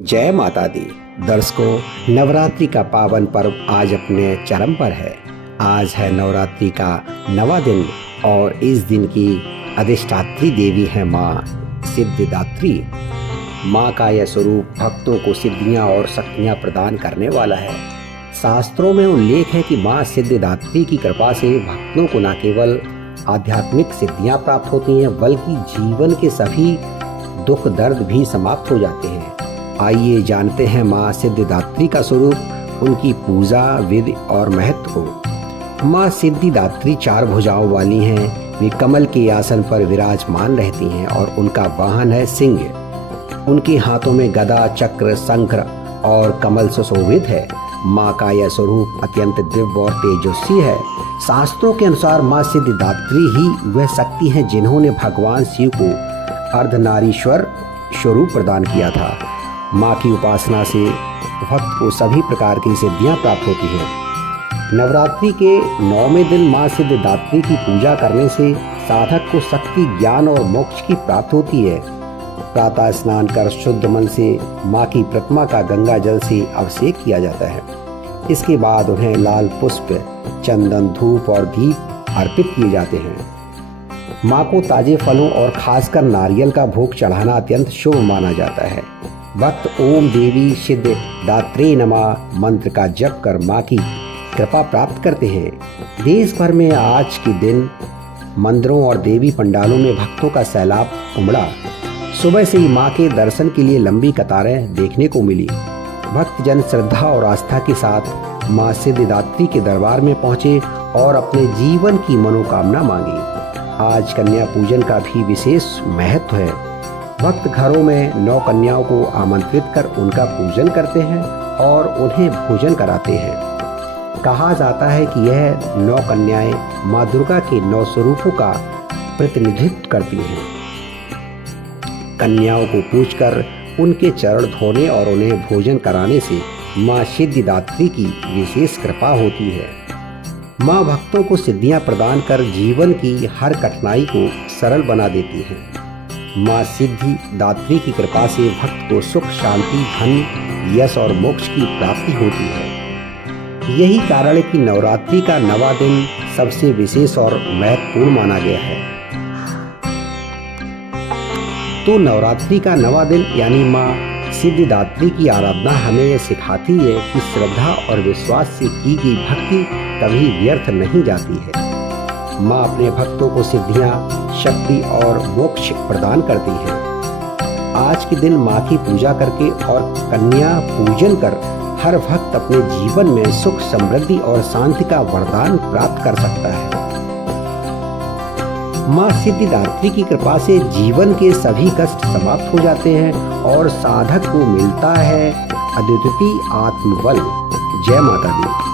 जय माता दी। दर्शकों, नवरात्रि का पावन पर्व आज अपने चरम पर है। आज है नवरात्रि का नवा दिन और इस दिन की अधिष्ठात्री देवी है माँ सिद्धिदात्री। माँ का यह स्वरूप भक्तों को सिद्धियाँ और शक्तियाँ प्रदान करने वाला है। शास्त्रों में उल्लेख है कि माँ सिद्धिदात्री की कृपा से भक्तों को न केवल आध्यात्मिक सिद्धियाँ प्राप्त होती हैं बल्कि जीवन के सभी दुख दर्द भी समाप्त हो जाते हैं। आइए जानते हैं माँ सिद्धिदात्री का स्वरूप, उनकी पूजा विधि और महत्व को। माँ सिद्धिदात्री चार भुजाओं वाली हैं। वे कमल के आसन पर विराजमान रहती हैं और उनका वाहन है सिंह। उनके हाथों में गदा, चक्र, शंख और कमल सुशोभित है। माँ का यह स्वरूप अत्यंत दिव्य और तेजस्वी है। शास्त्रों के अनुसार माँ सिद्धिदात्री ही वह शक्ति है जिन्होंने भगवान शिव को अर्धनारीश्वर स्वरूप प्रदान किया था। माँ की उपासना से भक्त को सभी प्रकार की सिद्धियाँ प्राप्त होती हैं। नवरात्रि के 9वें दिन माँ सिद्धिदात्री की पूजा करने से साधक को शक्ति, ज्ञान और मोक्ष की प्राप्ति होती है। प्रातः स्नान कर शुद्ध मन से माँ की प्रतिमा का गंगा जल से अभिषेक किया जाता है। इसके बाद उन्हें लाल पुष्प, चंदन, धूप और दीप अर्पित किए जाते हैं। माँ को ताजे फलों और खासकर नारियल का भोग चढ़ाना अत्यंत शुभ माना जाता है। भक्त ओम देवी सिद्धिदात्री नमः मंत्र का जप कर माँ की कृपा प्राप्त करते हैं। देश भर में आज के दिन मंदिरों और देवी पंडालों में भक्तों का सैलाब उमड़ा। सुबह से ही माँ के दर्शन के लिए लंबी कतारें देखने को मिली। भक्तजन श्रद्धा और आस्था के साथ माँ सिद्धिदात्री के दरबार में पहुँचे और अपने जीवन की मनोकामना मांगी। आज कन्या पूजन का भी विशेष महत्व है। भक्त घरों में 9 कन्याओं को आमंत्रित कर उनका पूजन करते हैं और उन्हें भोजन कराते हैं। कहा जाता है कि यह 9 कन्याएं माँ दुर्गा के 9 स्वरूपों का प्रतिनिधित्व करती हैं। कन्याओं को पूजकर उनके चरण धोने और उन्हें भोजन कराने से माँ सिद्धिदात्री की विशेष कृपा होती है। माँ भक्तों को सिद्धियाँ प्रदान कर जीवन की हर कठिनाई को सरल बना देती है। माँ सिद्धिदात्री की कृपा से भक्त को सुख, शांति, धन, यश और मोक्ष की प्राप्ति होती है। यही कारण है कि नवरात्रि का नवा दिन सबसे विशेष और महत्वपूर्ण माना गया है। तो नवरात्रि का नवा दिन यानी माँ सिद्धिदात्री की आराधना हमें यह सिखाती है कि श्रद्धा और विश्वास से की गई भक्ति कभी व्यर्थ नहीं जाती है। माँ अपने भक्तों को सिद्धियाँ, शक्ति और मोक्ष प्रदान करती है। आज के दिन माँ की पूजा करके और कन्या पूजन कर हर भक्त अपने जीवन में सुख, समृद्धि और शांति का वरदान प्राप्त कर सकता है। माँ सिद्धिदात्री की कृपा से जीवन के सभी कष्ट समाप्त हो जाते हैं और साधक को मिलता है अद्वितीय आत्मबल। जय माता दी।